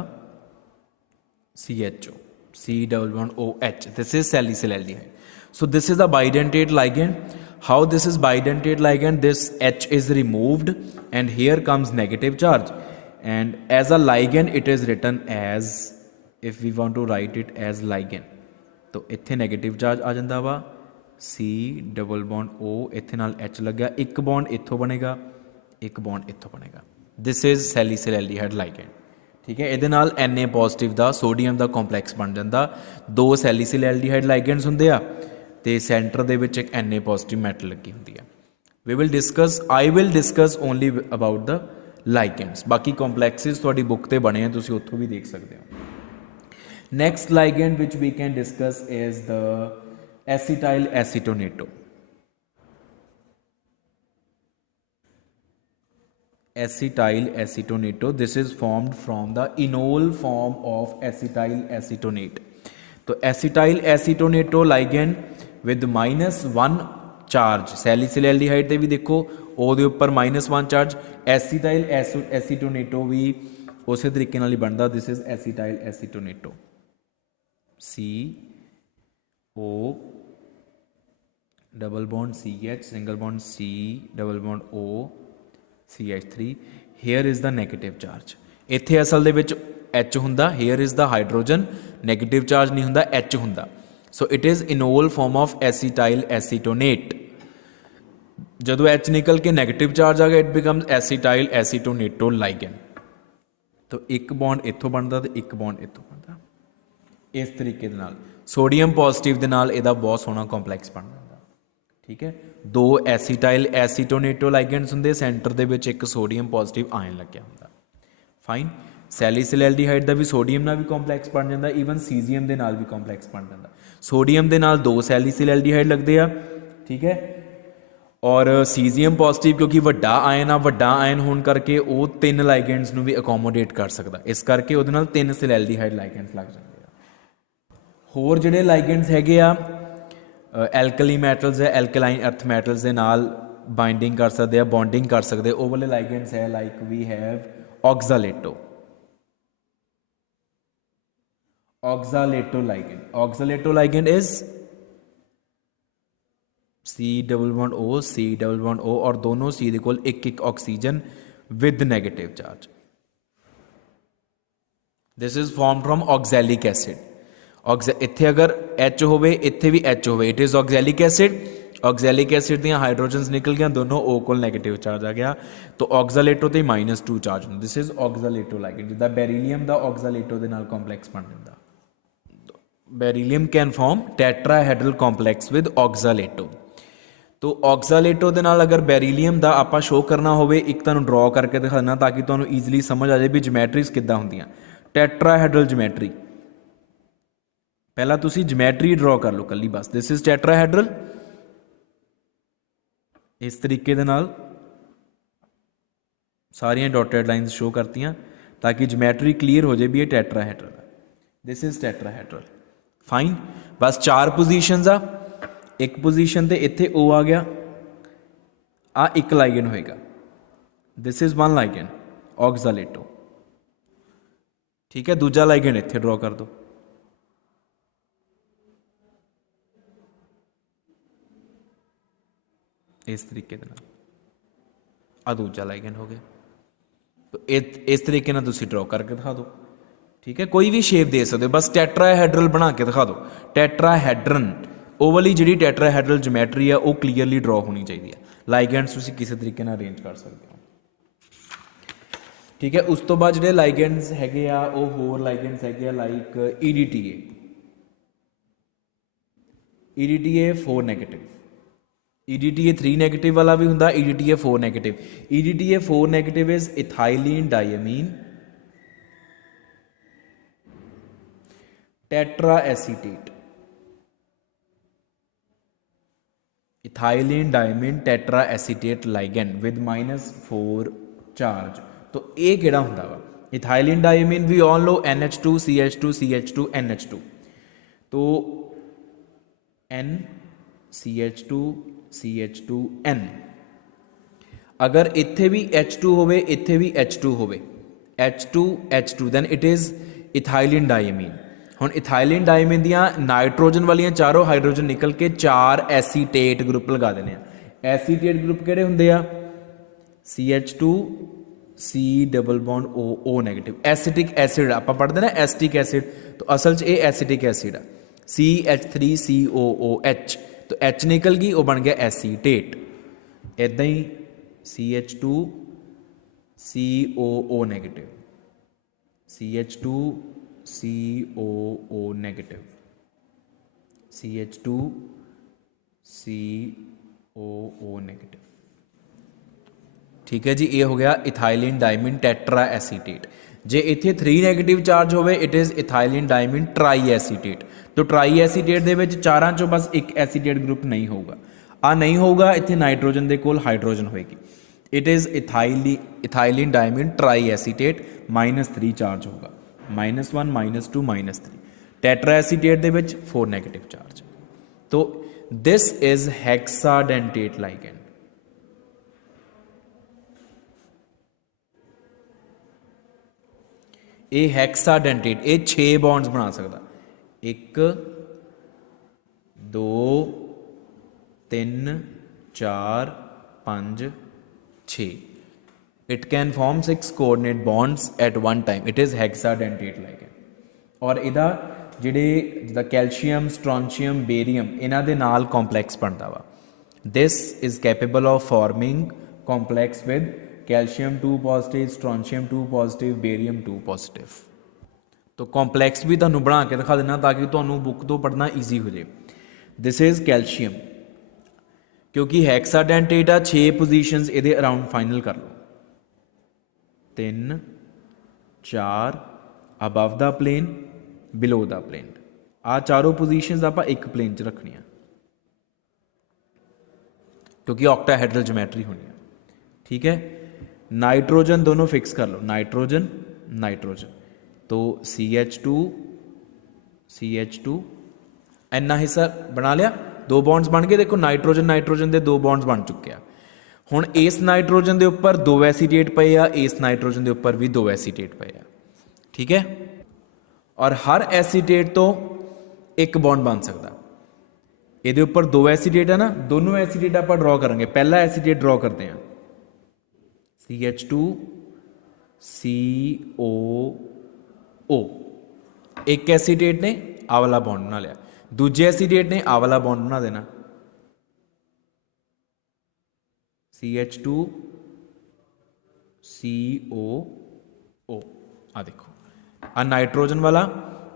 CHO, C double bond OH. This is salicylaldehyde. So this is the bidentate ligand. How this is bidentate ligand? This H is removed and here comes negative charge, and as a ligand it is written as, if we want to write it as ligand, तो इत्थे negative charge आ जांदा वा, C double bond O, इत्थे नाल H लग गया, एक bond इत्थों बनेगा, एक बॉन्ड इत्थों बनेगा. This is salicylaldehyde ligand. ठीक है, ਇਹਦੇ ਨਾਲ Na ਪੋਜ਼ਿਟਿਵ ਦਾ ਸੋਡੀਅਮ ਦਾ ਕੰਪਲੈਕਸ ਬਣ ਜਾਂਦਾ. ਦੋ ਸੈਲਿਸਿਲੈल्डिहाइड ਲਾਈਗੈਂਡਸ ਹੁੰਦੇ ਆ ਤੇ ਸੈਂਟਰ ਦੇ ਵਿੱਚ ਇੱਕ Na ਪੋਜ਼ਿਟਿਵ ਮੈਟਲ ਲੱਗੀ ਹੁੰਦੀ ਆ. I will discuss only about the ligands. ਬਾਕੀ ਕੰਪਲੈਕਸਿਸ ਤੁਹਾਡੀ ਬੁੱਕ ਤੇ ਬਣੇ ਆ, ਤੁਸੀਂ ਉੱਥੋਂ ਵੀ ਦੇਖ ਸਕਦੇ ਹੋ. Next ligand which we can discuss is the acetyl acetonato. Acetyl acetonato. This is formed from the enol form of acetyl acetonate. तो acetyl acetonato ligand with -1 charge. सैलिसिलैल्डिहाइड ते भी देखो ਉਹਦੇ ਉੱਪਰ -1 charge. acetyl acetonato भी ਉਸੇ ਤਰੀਕੇ ਨਾਲ ਹੀ ਬਣਦਾ. This is acetyl acetonato. CO double bond CH, single bond C double bond O, CH3. here is the negative charge. ਇੱਥੇ ਅਸਲ ਦੇ ਵਿੱਚ H ਹੁੰਦਾ, here is the hydrogen, negative charge ਨਹੀਂ ਹੁੰਦਾ, H ਹੁੰਦਾ. so it is enol form of acetyl acetonate. ਜਦੋਂ H ਨਿਕਲ ਕੇ negative charge ਆ ਗਿਆ, it becomes acetyl acetonato ligand. तो ਇੱਕ ਬੌਂਡ ਇੱਥੋਂ ਬਣਦਾ ਤੇ ਇੱਕ ਬੌਂਡ ਇੱਥੋਂ ਬਣਦਾ. ਇਸ ਤਰੀਕੇ ਦੇ ਨਾਲ ਸੋਡੀਅਮ ਪੋਜ਼ਿਟਿਵ ਦੇ ਨਾਲ ਇਹਦਾ ਬਹੁਤ ਸੋਹਣਾ ਕੰਪਲੈਕਸ ਬਣ ਜਾਂਦਾ. ਠੀਕ ਹੈ, ਦੋ ਐਸੀਟਾਈਲ ਐਸੀਟੋਨੇਟੋ ਲਾਈਗੈਂਡਸ ਹੁੰਦੇ, ਸੈਂਟਰ ਦੇ ਵਿੱਚ ਇੱਕ ਸੋਡੀਅਮ ਪੋਜ਼ਿਟਿਵ ਆਇਨ ਲੱਗਿਆ ਹੁੰਦਾ. ਫਾਈਨ. ਸੈਲਿਸਿਲੈਲਡੀਹਾਈਡ ਦਾ ਵੀ ਸੋਡੀਅਮ ਨਾਲ ਵੀ ਕੰਪਲੈਕਸ ਬਣ ਜਾਂਦਾ, ਈਵਨ ਸੀਜ਼ੀਅਮ ਦੇ ਨਾਲ ਵੀ ਕੰਪਲੈਕਸ ਬਣ ਜਾਂਦਾ. ਸੋਡੀਅਮ ਦੇ ਨਾਲ ਦੋ ਸੈਲਿਸਿਲੈਲਡੀਹਾਈਡ ਲੱਗਦੇ ਆ. ਠੀਕ ਹੈ, ਔਰ ਸੀਜ਼ੀਅਮ ਪੋਜ਼ਿਟਿਵ ਕਿਉਂਕਿ ਵੱਡਾ ਆਇਨ ਆ, ਵੱਡਾ ਆਇਨ ਹੋਣ ਕਰਕੇ ਉਹ ਤਿੰਨ ਲਾਈਗੈਂਡਸ ਨੂੰ ਵੀ ਅਕੋਮੋਡੇਟ ਕਰ ਸਕਦਾ, ਇਸ ਕਰਕੇ ਉਹਦੇ ਨਾਲ ਤਿੰਨ ਸਿਲੈਲਡੀਹਾਈਡ ਲਾਈਗੈਂਡਸ ਲੱਗ ਜਾਂਦੇ ਆ. ਹੋਰ ਜਿਹੜੇ ਲਾਈਗੈਂਡਸ ਹੈਗੇ ਆ ਐਲਕਲੀ ਮੈਟਲਸ ਹੈ, ਐਲਕਲਾਈਨ ਅਰਥ ਮੈਟਲਸ ਦੇ ਨਾਲ ਬਾਈਂਡਿੰਗ ਕਰ ਸਕਦੇ ਆ, ਬੌਂਡਿੰਗ ਕਰ ਸਕਦੇ. ਉਹ ਵਾਲੇ ਲਾਈਗੈਂਡਸ ਹੈ like we have oxalato. oxalato ligand. oxalato ligand is C double bond O, C double bond O, और दोनों C ਦੇ ਕੋਲ ਇੱਕ ਇੱਕ oxygen with negative charge. This is formed from oxalic acid. ਇੱਥੇ ਅਗਰ H ਹੋਵੇ, ਇੱਥੇ ਵੀ H ਹੋਵੇ, it is oxalic acid. oxalic acid ਦੀਆਂ ਹਾਈਡਰੋਜਨਸ ਨਿਕਲ ਗਿਆ, ਦੋਨੋਂ O ਕੋਲ ਨੈਗੇਟਿਵ ਚਾਰਜ ਆ ਗਿਆ, ਤਾਂ oxalato ਤੇ -2 ਚਾਰਜ ਹੁੰਦਾ. This is oxalato ligand. ਜਿੱਦਾਂ ਬੈਰੀਲੀਅਮ ਦਾ oxalato ਦੇ ਨਾਲ ਕੰਪਲੈਕਸ ਬਣ ਜਾਂਦਾ. Beryllium can form tetrahedral complex with oxalato. तो oxalato ਦੇ ਨਾਲ ਅਗਰ ਬੈਰੀਲੀਅਮ ਦਾ ਆਪਾਂ ਸ਼ੋ ਕਰਨਾ ਹੋਵੇ, ਇੱਕ ਤੁਹਾਨੂੰ ਡਰਾ ਕਰਕੇ ਦਿਖਾਣਾ ਤਾਂ ਕਿ ਤੁਹਾਨੂੰ ਈਜ਼ੀਲੀ ਸਮਝ ਆ ਜਾਏ ਵੀ ਜਿਮੈਟਰੀਜ਼ ਕਿੱਦਾਂ ਹੁੰਦੀਆਂ. ਟੈਟਰਾਹੈਡਰਲ ਜਿਮੈਟਰੀ, ਪਹਿਲਾਂ ਤੁਸੀਂ ਜਿਮੈਟਰੀ ਡਰਾ ਕਰ ਲਓ ਕੱਲੀ ਬਸ. ਦਿਸ ਇਜ਼ ਟੈਟਰਾਹੈਡਰਲ. ਇਸ ਤਰੀਕੇ ਦੇ ਨਾਲ ਸਾਰੀਆਂ ਡਾਟਡ ਲਾਈਨਸ ਸ਼ੋ ਕਰਤੀਆਂ ਤਾਂ ਕਿ ਜਿਮੈਟਰੀ ਕਲੀਅਰ ਹੋ ਜਾਏ ਵੀ ਇਹ ਟੈਟਰਾਹੈਡਰਲ ਹੈ. This is tetrahedral. ਫਾਈਨ. ਬਸ 4 ਪੋਜੀਸ਼ਨਸ ਆ. ਇੱਕ ਪੋਜੀਸ਼ਨ ਤੇ ਇੱਥੇ O ਆ ਗਿਆ, ਆ ਇੱਕ ਲਾਈਗੈਂਡ ਹੋਏਗਾ. This is 1 ਲਾਈਗੈਂਡ oxalato. ਠੀਕ ਹੈ, ਦੂਜਾ ਲਾਈਗੈਂਡ ਇੱਥੇ ਡਰਾ ਕਰ ਦਿਓ. ਇਸ ਤਰੀਕੇ ਦੇ ਨਾਲ ਆ ਦੂਜਾ ਲਾਈਗੈਂਡ ਹੋ ਗਿਆ. ਇਸ ਤਰੀਕੇ ਨਾਲ ਤੁਸੀਂ ਡਰਾ ਕਰਕੇ ਦਿਖਾ ਦਿਓ. ਠੀਕ ਹੈ, ਕੋਈ ਵੀ ਸ਼ੇਪ ਦੇ ਸਕਦੇ ਹੋ, ਬਸ ਟੈਟਰਾਹੈਡਰਲ ਬਣਾ ਕੇ ਦਿਖਾ ਦਿਓ. ਟੈਟਰਾਹੈਡਰਨ, ਉਹ ਵਾਲੀ ਜਿਹੜੀ ਟੈਟਰਾਹੈਡਰਲ ਜਿਮੈਟਰੀ ਆ ਉਹ ਕਲੀਅਰਲੀ ਡਰਾ ਹੋਣੀ ਚਾਹੀਦੀ ਹੈ. ਲਾਈਗੈਂਡਸ ਤੁਸੀਂ ਕਿਸੇ ਤਰੀਕੇ ਨਾਲ ਅਰੇਂਜ ਕਰ ਸਕਦੇ ਹੋ. ਠੀਕ ਹੈ, ਉਸ ਤੋਂ ਬਾਅਦ ਜਿਹੜੇ ਲਾਈਗੈਂਡਸ ਹੈਗੇ ਆ ਉਹ ਹੋਰ ਲਾਈਗੈਂਡਸ ਹੈਗੇ ਆ like EDTA. EDTA 4 negative. EDTA 3 negative ਵਾਲਾ ਵੀ ਹੁੰਦਾ, EDTA 4 negative. EDTA 4 negative is ethylene diamine tetracetate. ethylene diamine tetraacetate ligand with -4 charge. तो ये किहड़ा हुंदा वा ethylene diamine we all know NH2 CH2 CH2 NH2। तो N CH2 CH2 N अगर इत्थे भी H2 होवे इत्थे भी H2 होवे H2 then it is ethylene diamine. हुण इथाइलिन डायमीन दियां नाइट्रोजन वालियां चारों हाइड्रोजन निकल के 4 एसीटेट ग्रुप लगा देने आ। एसीटेट ग्रुप किहड़े हुंदे आ CH2 C double bond O negative acetic acid आपां पढ़दे ना एसिटिक एसिड। तो असल च ये एसिटिक एसिड आ CH3COOH। तो H निकल गई वो बन गया एसीटेट। इदां ही CH2 COO negative CH2 COO negative CH2 COO negative. ठीक है जी, ये हो गया इथाइलिन डायमीन टेट्रा एसीटेट। जे इत्थे 3 नैगेटिव चार्ज होवे it is ethylene diamine try acetate. तो ट्राई एसीटेट दे विच चारां चों बस एक एसीटेट ग्रुप नहीं होगा। आ नहीं होगा इत्थे नाइट्रोजन दे कोल हाइड्रोजन होएगी। It is ethylene diamine try acetate -3 charge होगा -1 -2 -3। टेट्रा एसीटेट दे विच 4 नैगेटिव चार्ज। तो दिस इज हेक्साडेंटेट लाइगेंड। ये हेक्साडेंटेट ये 6 बॉन्ड्स बना सकता 1 2 3 4 5 6। It can form 6 coordinate bonds eight one time. It is hexadentate ligand. और इहदा जिहड़े जिद्दां कैल्शियम स्ट्रॉन्शियम बेरियम इन्हां दे नाल कॉम्पलैक्स बनता वा। This is capable of forming complex with calcium 2 positive strontium 2 positive barium 2 positive. तो कॉम्पलैक्स भी तुहानूं बना के दिखा देना ताकि तुहानूं बुक तो पढ़ना ईजी हो जाए। दिस इज़ कैल्शियम क्योंकि हेक्साडेंटेट आ 6 पोजीशंस इहदे अराउंड फाइनल कर लो 3 4 above the plane below the plane. आ चारों पोजीशंस आपां एक प्लेन च रखनियां क्योंकि ऑक्टाहेड्रल ज्योमेट्री होनी है। ठीक है, नाइट्रोजन दोनों फिक्स कर लो नाइट्रोजन नाइट्रोजन। तो CH2 इन्ना हिस्सा बना लिया 2 बॉन्ड्स बन गए। देखो नाइट्रोजन नाइट्रोजन के 2 बॉन्ड्स बन चुके हैं। हुण इस नाइट्रोजन के उपर 2 एसीटेट पे आ इस नाइट्रोजन के उपर भी 2 एसीटेट पे आ। ठीक है, और हर एसीटेट तो एक बॉन्ड बन सकता। ये उपर 2 एसीटेट है ना, दोनों एसीटेट आप ड्रॉ करेंगे। पहला एसीटेट ड्रॉ करते हैं CH2 COO। एक एसीटेट ने आ वाला बॉन्ड बना लिया, दूजे एसीटेट ने आ वाला बॉन्ड बना देना CH2 COO। आ देखो आ नाइट्रोजन वाला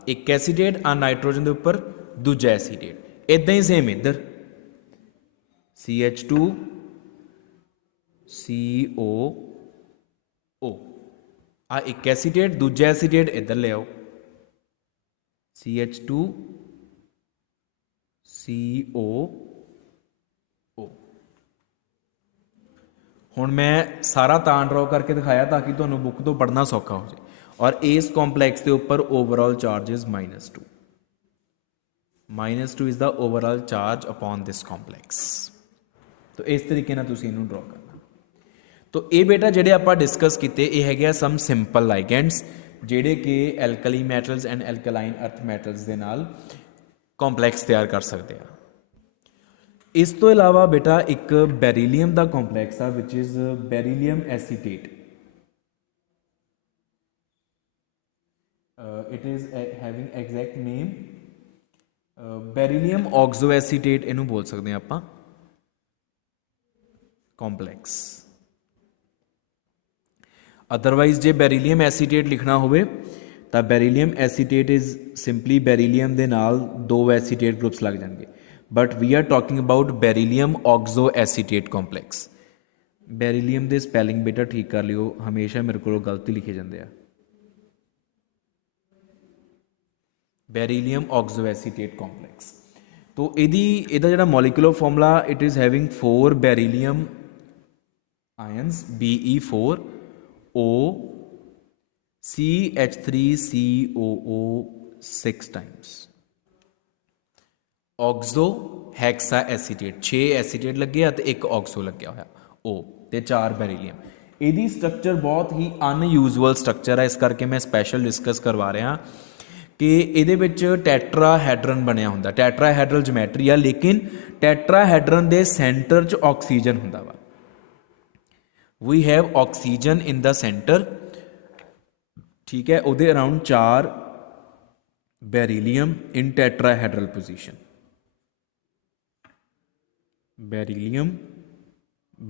एक एसीटेट आ नाइट्रोजन के उपर दूजा एसीटेट। इदा ही सेम इधर CH2 COO आ एक एसीटेट दूजा एसीटेट इधर ले आओ CH2 COO। हुण मैं सारा तां ड्रॉ करके दिखाया ताकि तुहानूं बुक तो पढ़ना सौखा हो जाए। और इस कॉम्पलैक्स के उपर overall charge is -2। -2 is the overall charge upon this complex. तो इस तरीके नाल तुसीं इहनूं ड्रॉ करना। तो ये बेटा जिहड़े आपां डिस्कस कीते ये हैगे सम सिंपल लाइगेंड्स जिहड़े कि alkali metals and alkaline earth metals दे नाल कॉम्पलैक्स तैयार कर सकते हैं। इस तो इलावा बेटा एक बेरीलियम का कॉम्पलैक्स आ which is beryllium acetate. It is having exact name beryllium oxo acetate इनू बोल सकते हैं आपां कॉम्पलैक्स। अदरवाइज जे बेरीलियम एसीटेट लिखना होवे तो beryllium acetate is simply beryllium दे नाल 2 एसीटेट ग्रुप्स लग जाएंगे। But we are talking about beryllium oxo acetate complex. Beryllium दे स्पैलिंग बेटा ठीक कर लियो, हमेशा मेरे को गलती लिखे जाते हैं। Beryllium oxo acetate complex. तो इहदा जिहड़ा molecular formula it is having 4 beryllium ions BE4 O CH3COO 6 times। Oxo hexa acetate 6 acetate लगे तो एक ऑक्सो लग्या होया ओ ते 4 बेरीलियम। ਇਹਦੀ स्ट्रक्चर बहुत ही अनयूजल स्ट्रक्चर है, इस करके मैं स्पैशल डिस्कस करवा रहा कि ਇਹਦੇ ਵਿੱਚ ਟੈਟਰਾਹੈਡਰਨ ਬਣਿਆ ਹੁੰਦਾ, ਟੈਟਰਾਹੈਡਰਲ ਜਿਓਮੈਟਰੀ ਆ, ਲੇਕਿन ਟੈਟਰਾਹੈਡਰਨ ਦੇ ਸੈਂਟਰ 'ਚ ਆਕਸੀਜਨ ਹੁੰਦਾ ਵਾ। We have oxygen in the centre, ठीक है। ਉਹਦੇ around 4 beryllium in tetrahedral position, beryllium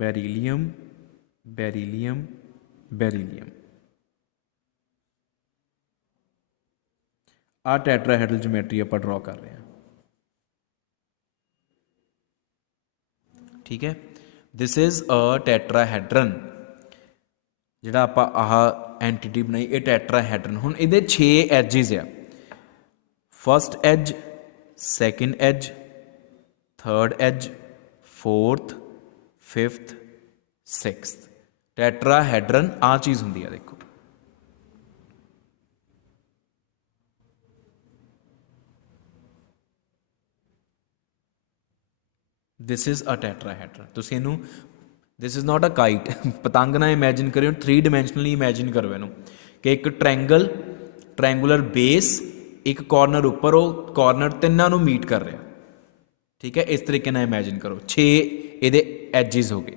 beryllium beryllium beryllium. आ टैट्राहेड्रल ज्योमेट्री आप ड्रॉ कर रहे हैं, ठीक है। दिस इज अ टैट्राहेड्रन, जिहड़ा आप आह एंटिटी बनाई ये टैट्राहेड्रन। हुण इहदे 6 एजिज आ, first edge, second edge, third edge, fourth, fifth, sixth. Tetrahedron आ चीज़ होंगी है, देखो दिस इज अ टैट्राहेड्रन। तुसीं इहनूं, this is not a kite, पतंग ना इमैजिन करियो, 3 डिमेंशनली इमैजिन करो इनू कि एक ट्रैंगुलर बेस, एक कॉर्नर उपर, वो कॉर्नर तिन्नां नूं मीट कर रहा, ठीक है। इस तरीके ना इमैजिन करो, 6 ये एजिज हो गए।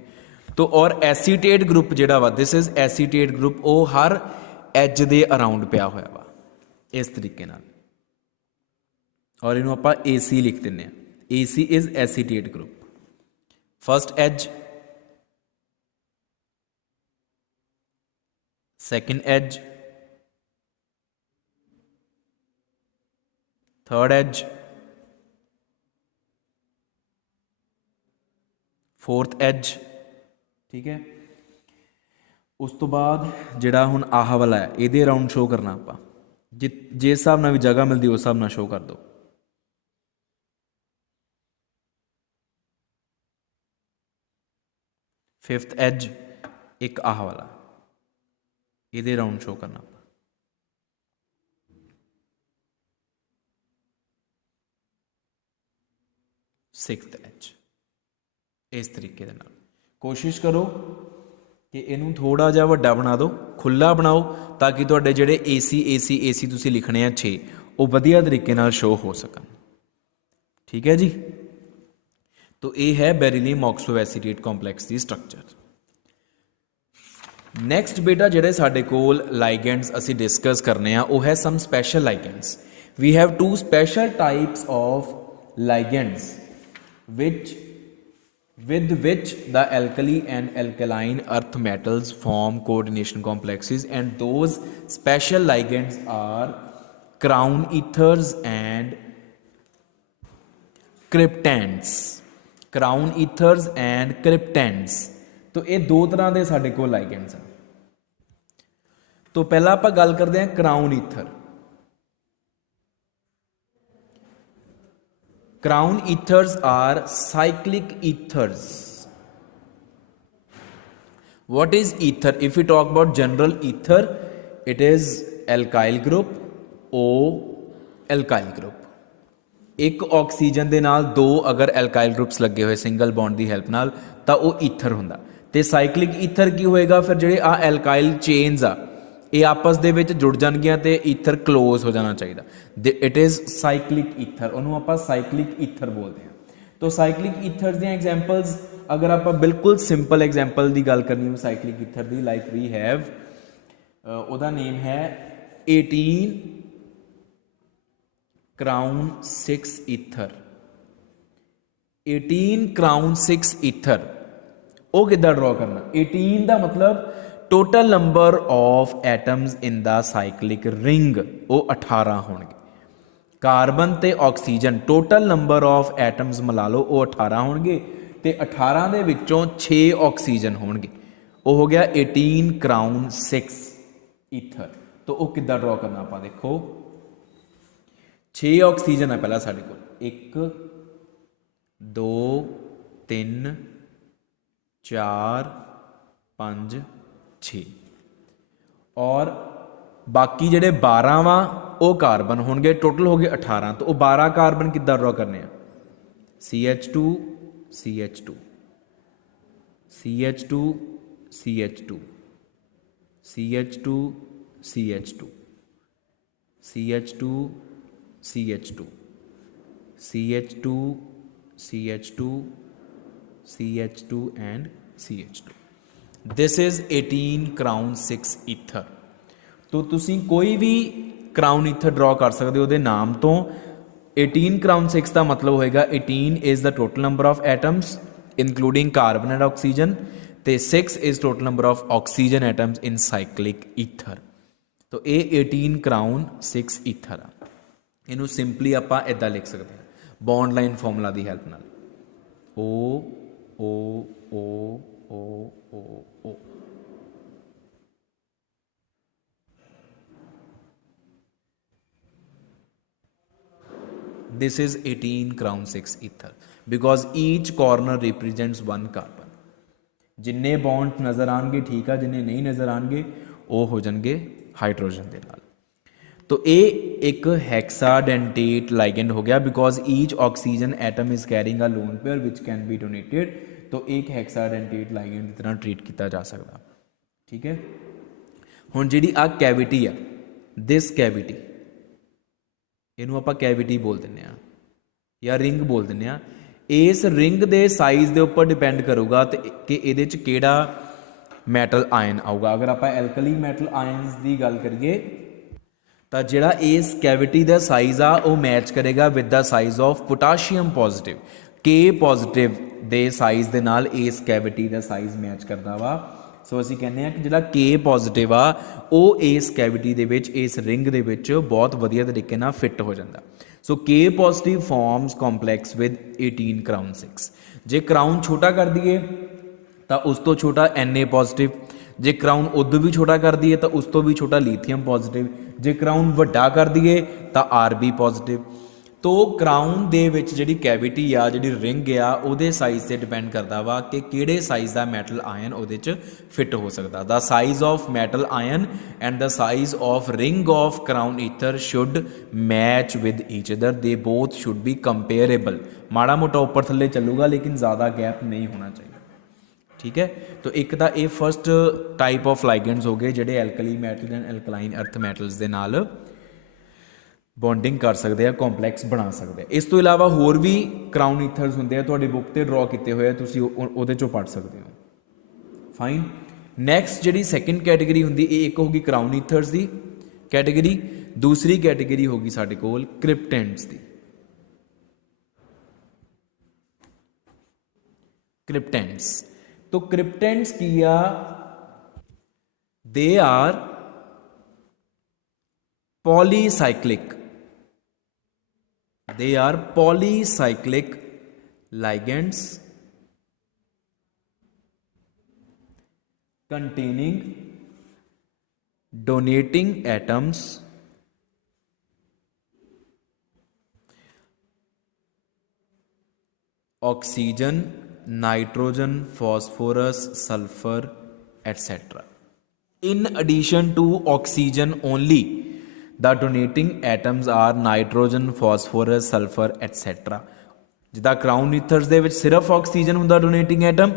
तो और एसीटेट ग्रुप जिहड़ा वा, दिस इज एसीटेट ग्रुप, वो हर एज दे अराउंड पिया होया वा इस तरीके नाल, और इनू आपां AC लिख दिंदे आ। AC is acetate group. First edge, second edge, third edge, fourth edge, ठीक है। उस तो बाद जिहड़ा हुण आह वाला है, इहदे अराउंड शो करना आपां, जिस हिसाब नाल भी जगह मिलती उस हिसाब नाल शो कर दो। फिफ्थ एज एक आह वाला, इहदे अराउंड शो करना आपां। सिक्स्थ एज, इस तरीके दे नाल कोशिश करो कि इनू थोड़ा जिहा वड्डा बना दो, खुला बनाओ, ताकि तुहाडे जिहड़े AC तुसीं लिखने हैं 6, वो वधिया तरीके नाल शो हो सकन, ठीक है जी। तो ये है बेरीलियम ऑक्सो एसीटेट कॉम्पलैक्स की स्ट्रक्चर। नैक्सट बेटा जिहड़े साडे कोल लाइगेंड्स असीं डिस्कस करने आ, वो है some special ligands. We have 2 special types of ligands with which the alkali and alkaline earth metals form coordination complexes, and those special ligands are crown ethers and cryptands। crown ethers and cryptands, तो ये 2 तरह के साडे कोल ligands हैं। तो पहला आपां गल करते हैं crown ether. Crown ethers are cyclic ethers. What is ether? If we talk about general ether, it is alkyl group, O alkyl group। एक ऑक्सीजन दे नाल 2 अगर एल्काइल ग्रुप्स लगे हुए सिंगल बॉन्ड की हेल्प नाल, तो वो ईथर हुंदा। ते साइक्लिक ईथर की होएगा, फिर जिहड़े आ एल्काइल चेन्स आ, ये आपस दे विच जुड़ जाणगियां ते ईथर क्लोज हो जाना चाहिए। इट इज़ साइक्लिक ईथर, उन्होंने आप साइक्लिक ईथर बोलते हैं। तो साइक्लिक ईथर दी एग्जाम्पल्स अगर आप बिल्कुल सिंपल एग्जाम्पल की गल करनी हो साइक्लिक ईथर की, लाइक वी हैव, उहदा नेम है 18 क्राउन 6 ईथर। 18 क्राउन 6 ईथर वो किद्दां ड्रॉ करना? 18 का मतलब total number of atoms in the cyclic ring वो 18 होणगे। कार्बन ते oxygen total number of atoms मिला लो वो 18 होणगे, ते 18 दे विचों 6 ऑक्सीजन होणगे, वो हो गया 18 क्राउन 6 ईथर। तो वो किद्दां ड्रॉ करना आपां देखो, 6 ऑक्सीजन है पहला साडे कोल, 1 2 3 4 5 6, और बाकी ਜਿਹੜੇ 12 ਵਾ ਉਹ ਕਾਰਬਨ ਹੋਣਗੇ, ਟੋਟਲ ਹੋ ਗਏ 18। तो वो 12 ਕਾਰਬਨ ਕਿੱਦਾਂ ਡਰਾ ਕਰਨੇ ਆ? CH2 CH2 CH2 CH2 CH2 CH2 CH2 CH2 CH2 CH2 CH2 and CH2। This is 18 crown 6 ether। तो तुसी कोई भी क्राउन ईथर ड्रॉ कर सकते हो ਉਹਦੇ ਨਾਮ ਤੋਂ। 18 क्राउन 6 का मतलब होएगा 18 is the total number of atoms including carbon and oxygen, ਤੇ 6 is total number of oxygen atoms in cyclic ether। तो ये 18 क्राउन 6 ईथर आ। ਇਹਨੂੰ ਸਿੰਪਲੀ ਆਪਾਂ ਇਦਾਂ ਲਿਖ ਸਕਦੇ ਹਾਂ ਬੌਂਡ ਲਾਈਨ ਫਾਰਮੂਲਾ ਦੀ ਹੈਲਪ ਨਾਲ। O O O O O O। This is 18 crown 6 ether because each corner represents one carbon। जिन्ने बॉन्ड नज़र आएंगे ठीक है, जिन्ने नहीं नज़र आएंगे वो हो जाएंगे हाइड्रोजन के नाल। तो ये एक हेक्साडेंटेट लाइगेंड हो गया because each oxygen atom is carrying a lone pair which can be donated. तो एक हेक्साडेंटेट लाइगेंड की तरह ट्रीट किया जा सकता। ठीक है, हुण जिहड़ी आ कैविटी आ, दिस कैविटी इनू आपां कैविटी बोल दिंदे आ या रिंग बोल दिंदे आ। इस रिंग दे साइज़ दे उपर डिपेंड करूगा कि इहदे च किहड़ा मैटल आयन आऊगा। अगर आपां एल्कली मैटल आयनस की गल करिए तो जिहड़ा इस कैविटी का साइज़ आ वो मैच करेगा with the size of potassium positive. के पॉजिटिव दे साइज़ दे नाल इस कैविटी का साइज़ मैच करता वा। सो असीं कहने हैं कि जिहड़ा के पॉजिटिव आ वो इस कैविटी दे विच इस रिंग दे विच बहुत वधिया तरीके नाल फिट हो जाता। सो के positive forms complex with 18 crown 6। J crown छोटा कर दिए तो उस तो छोटा Na पॉजिटिव, जे क्राउन उदों भी छोटा कर दिए तो उस तो भी छोटा लीथियम पॉजिटिव, जे क्राउन वड्डा कर दिए तो Rb पॉजिटिव। तो क्राउन दे विच जिहड़ी कैविटी आ, जिहड़ी रिंग आ, उहदे साइज़ से डिपेंड करता वा कि किहड़े साइज़ का मैटल आयन उहदे च फिट हो सकता। The size of metal ion and the size of ring of crown ether should match with each other. They both should be comparable. माड़ा मोटा उपर थल्ले चलूगा लेकिन ज़्यादा गैप नहीं होना चाहिए। ठीक है, तो एक तो ये फर्स्ट टाइप ऑफ लाइगेंड्स हो गए जिहड़े alkali metal and alkaline earth metals दे नाल बॉन्डिंग कर सकते हैं, कॉम्पलैक्स बना सकते हैं। इस तो इलावा होर भी क्राउन ईथर्स होंगे हैं, तुहाडी बुक ते ड्रॉ किए हुए तुसीं उहदे चों पढ़ सकते हो। फाइन, नैक्सट जिहड़ी सैकेंड कैटेगरी हुंदी ये एक होगी क्राउन ईथर्स की कैटेगरी, दूसरी कैटेगरी होगी साडे कोल क्रिप्टेंट्स की। क्रिप्टेंट्स, तो क्रिप्टेंट्स की आ, they are polycyclic. They are polycyclic ligands containing donating atoms oxygen, nitrogen, phosphorus, sulfur, etc. In addition to oxygen only, the donating atoms are nitrogen, phosphorus, sulfur, etc. जिदा crown ethers दे विच सिर्फ oxygen हुंदा donating atom,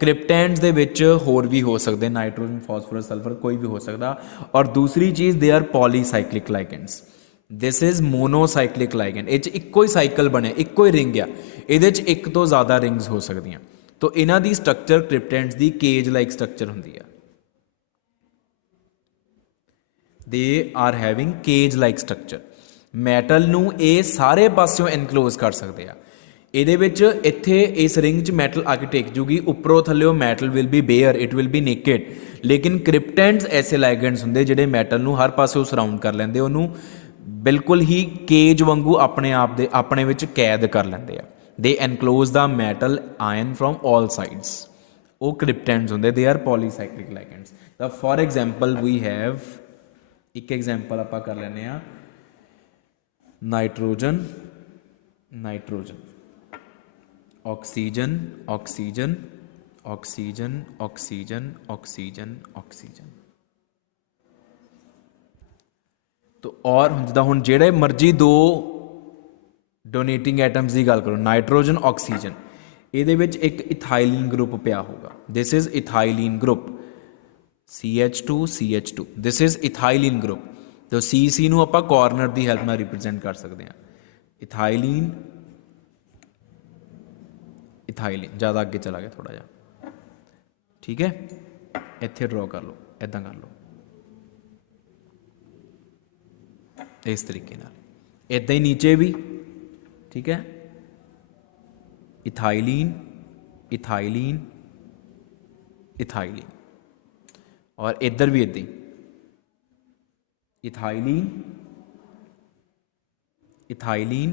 क्रिप्टेंट्स दे विच होर भी हो सकते, nitrogen, phosphorus, sulphur कोई भी हो सकता। और दूसरी चीज़ they are polycyclic ligands. This is monocyclic ligand. ये इक्को ही साइकिल बने, इक्को ही रिंग आ, ये एक तो ज़्यादा रिंग्स हो सकदियां। तो इन्हां दी स्ट्रक्चर क्रिप्टेंट्स दी केज लाइक स्ट्रक्चर हुंदी है। They are having cage like structure. Metal नूं ये सारे पासों एनक्लोज कर सकते हैं। ਇਹਦੇ ਵਿੱਚ ਇੱਥੇ इस रिंग च मैटल आके टेक जूगी, उपरों थल्ले metal will be bare, it will be naked. लेकिन क्रिप्टेंट्स ऐसे लाइगेंड्स होंगे जिहड़े मैटल नूं हर पासों सराउंड कर लेंदे, उन्होंने बिल्कुल ही केज वांगू अपने आप दे अपने विच कैद कर लेंदे आ। They enclose the metal ion from all sides. वो क्रिप्टेंट्स होंगे, they are polycyclic ligands. The for example we have, एक एग्जाम्पल आप कर लेने आ, nitrogen, nitrogen, oxygen, oxygen, oxygen, oxygen, oxygen, oxygen. तो और जिदा हुण ਜਿਹੜੇ ਮਰਜ਼ੀ ਦੋ ਡੋਨੇਟਿੰਗ ਐਟਮਸ ਦੀ ਗੱਲ ਕਰੋ, ਨਾਈਟ੍ਰੋਜਨ ਆਕਸੀਜਨ, ਇਹਦੇ ਵਿੱਚ ਇੱਕ ਇਥਾਈਲੀਨ ਗਰੁੱਪ ਪਿਆ ਹੋਊਗਾ। This is ethylene group, CH2 this is ethylene group. तो CC ਨੂੰ ਆਪਾਂ ਕਾਰਨਰ ਦੀ ਹੈਲਪ ਨਾਲ ਰਿਪਰੈਜ਼ੈਂਟ ਕਰ ਸਕਦੇ ਹਾਂ। ਇਥਾਈਲੀਨ, ਇਥਾਈਲੀਨ ज़्यादा ਅੱਗੇ चला गया थोड़ा ਜਿਹਾ, ठीक है। ਇੱਥੇ ਡਰਾ ਕਰ ਲਓ, ਇੱਦਾਂ ਕਰ ਲਓ, ਇਸ ਤਰੀਕੇ ਨਾਲ, ਇੱਦਾਂ ਹੀ ਨੀਚੇ ਵੀ, ठीक है। इथाइलिन, इथाइलिन, इथाइलिन, और इधर भी इदां इथाइलिन, इथाइलिन,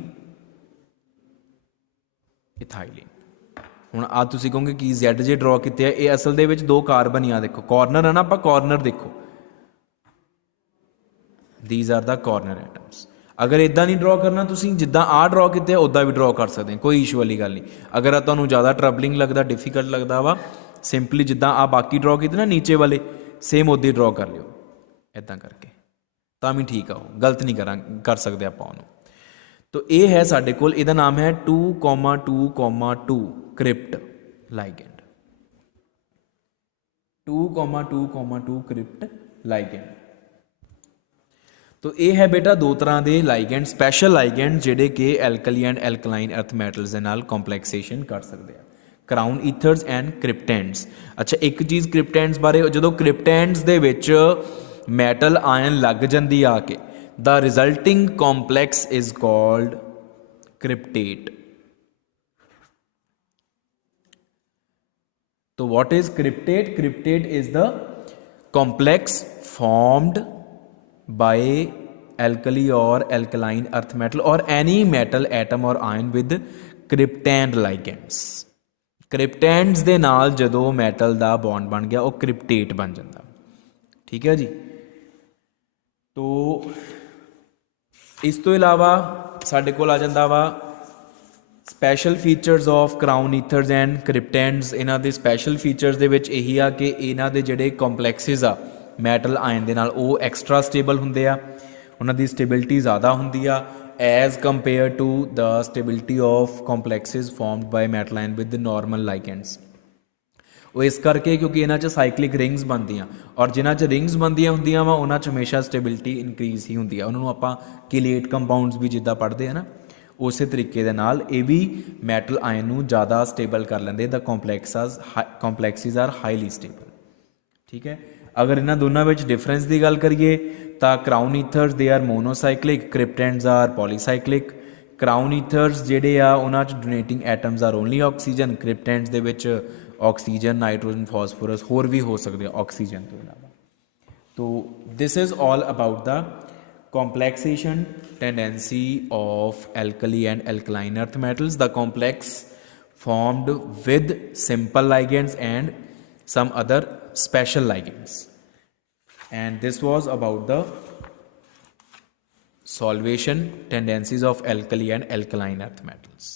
इथाइलिन। ਹੁਣ ਆ ਤੁਸੀਂ ਕਹੋਗੇ ਕਿ Z ਜੇ ਡਰਾ ਕੀਤੇ ਆ, ਇਹ ਅਸਲ ਦੇ ਵਿੱਚ ਦੋ ਕਾਰਬਨ ਹੀ ਆ, ਦੇਖੋ ਕਾਰਨਰ ਹੈ ਨਾ, ਆਪਾਂ ਕਾਰਨਰ ਦੇਖੋ, these are the corner atoms। अगर इदा नहीं ड्रॉ करना, तुसीं जिद्दां आ ड्रॉ किते उदा भी ड्रॉ कर सकते हैं, कोई इशू वाली गल नहीं। अगर तुहानूं ज़्यादा ट्रबलिंग लगता, डिफिकल्ट लगता वा, सिंपली जिद्दां आ बाकी ड्रॉ किते ना नीचे वाले, सेम उदा ही ड्रॉ कर लियो, इदां करके तां भी ठीक आ, गलत नहीं कर सकते आपां उहनूं। तो ये है साडे कोल, इहदा नाम है 2,2,2 क्रिप्ट लाइगेंड, 2,2,2 क्रिप्ट लाइगेंड। तो ये है बेटा दो तरह के लाइगेंड, स्पैशल लाइगेंड जिहड़े कि alkali and alkaline earth metals के नाल कॉम्पलैक्सेशन कर सकते हैं, क्राउन ईथर्स एंड क्रिप्टेंड्स। अच्छा एक चीज़ क्रिप्टेंड्स बारे, जो क्रिप्टेंड्स दे विच मैटल आयन लग जाती आके, the resulting complex is called cryptate. तो what is cryptate? Cryptate is the complex formed by alkali or alkaline earth metal or any metal atom or ion with cryptand ligands। cryptands ਦੇ ਨਾਲ ਜਦੋਂ metal ਦਾ bond ਬਣ ਗਿਆ, ਉਹ ਕ੍ਰਿਪਟੇਟ ਬਣ ਜਾਂਦਾ, ਠੀਕ ਹੈ ਜੀ। ਤੋ ਇਸ ਤੋਂ ਇਲਾਵਾ ਸਾਡੇ ਕੋਲ ਆ ਜਾਂਦਾ ਵਾ special features of crown ethers and cryptands. ਇਹਨਾਂ ਦੇ ਸਪੈਸ਼ਲ ਫੀਚਰਸ ਦੇ ਵਿੱਚ ਇਹੀ ਆ ਕਿ ਇਹਨਾਂ ਦੇ ਜਿਹੜੇ ਕੰਪਲੈਕਸਿਸ ਆ मैटल आयन ਦੇ ਨਾਲ, ਉਹ ਐਕਸਟਰਾ ਸਟੇਬਲ ਹੁੰਦੇ ਆ, ਉਹਨਾਂ ਦੀ ਸਟੇਬਿਲਿਟੀ ਜ਼ਿਆਦਾ ਹੁੰਦੀ ਆ as compare to the stability of complexes formed by metal ion with normal ligands. ਉਹ ਇਸ ਕਰਕੇ ਕਿਉਂਕਿ ਇਹਨਾਂ 'ਚ ਸਾਈਕਲਿਕ ਰਿੰਗਸ ਬਣਦੀਆਂ, ਔਰ ਜਿਨ੍ਹਾਂ 'ਚ ਰਿੰਗਸ ਬਣਦੀਆਂ ਹੁੰਦੀਆਂ ਵਾ ਉਹਨਾਂ 'ਚ ਹਮੇਸ਼ਾ ਸਟੇਬਿਲਿਟੀ ਇਨਕਰੀਜ਼ ਹੀ ਹੁੰਦੀ ਆ। ਉਹਨਾਂ ਨੂੰ ਆਪਾਂ ਕਿਲੇਟ ਕੰਪਾਊਂਡਸ ਵੀ ਜਿੱਦਾਂ ਪੜ੍ਹਦੇ ਆ ਨਾ, ਉਸੇ ਤਰੀਕੇ ਦੇ ਨਾਲ ਇਹ ਵੀ ਮੈਟਲ ਆਇਨ ਨੂੰ ਜ਼ਿਆਦਾ ਸਟੇਬਲ ਕਰ ਲੈਂਦੇ। ਦ ਕੰਪਲੈਕਸਿਸ ਆਰ ਹਾਈਲੀ ਸਟੇਬਲ, ਠੀਕ ਹੈ। अगर इन्होंने दोनों में डिफरेंस की गल करिए तो crown ethers they are monocyclic, cryptands are polycyclic. Crown ethers जिहड़े आ उन्हां च donating atoms are only oxygen, cryptands दे विच ऑक्सीजन, नाइट्रोजन, फॉस्फोरस होर भी हो सकते ऑक्सीजन तो इलावा। तो this is all about the complexation tendency of alkali and alkaline earth metals, the complex formed with simple ligands and some other special ligands। And this was about the solvation tendencies of alkali and alkaline earth metals।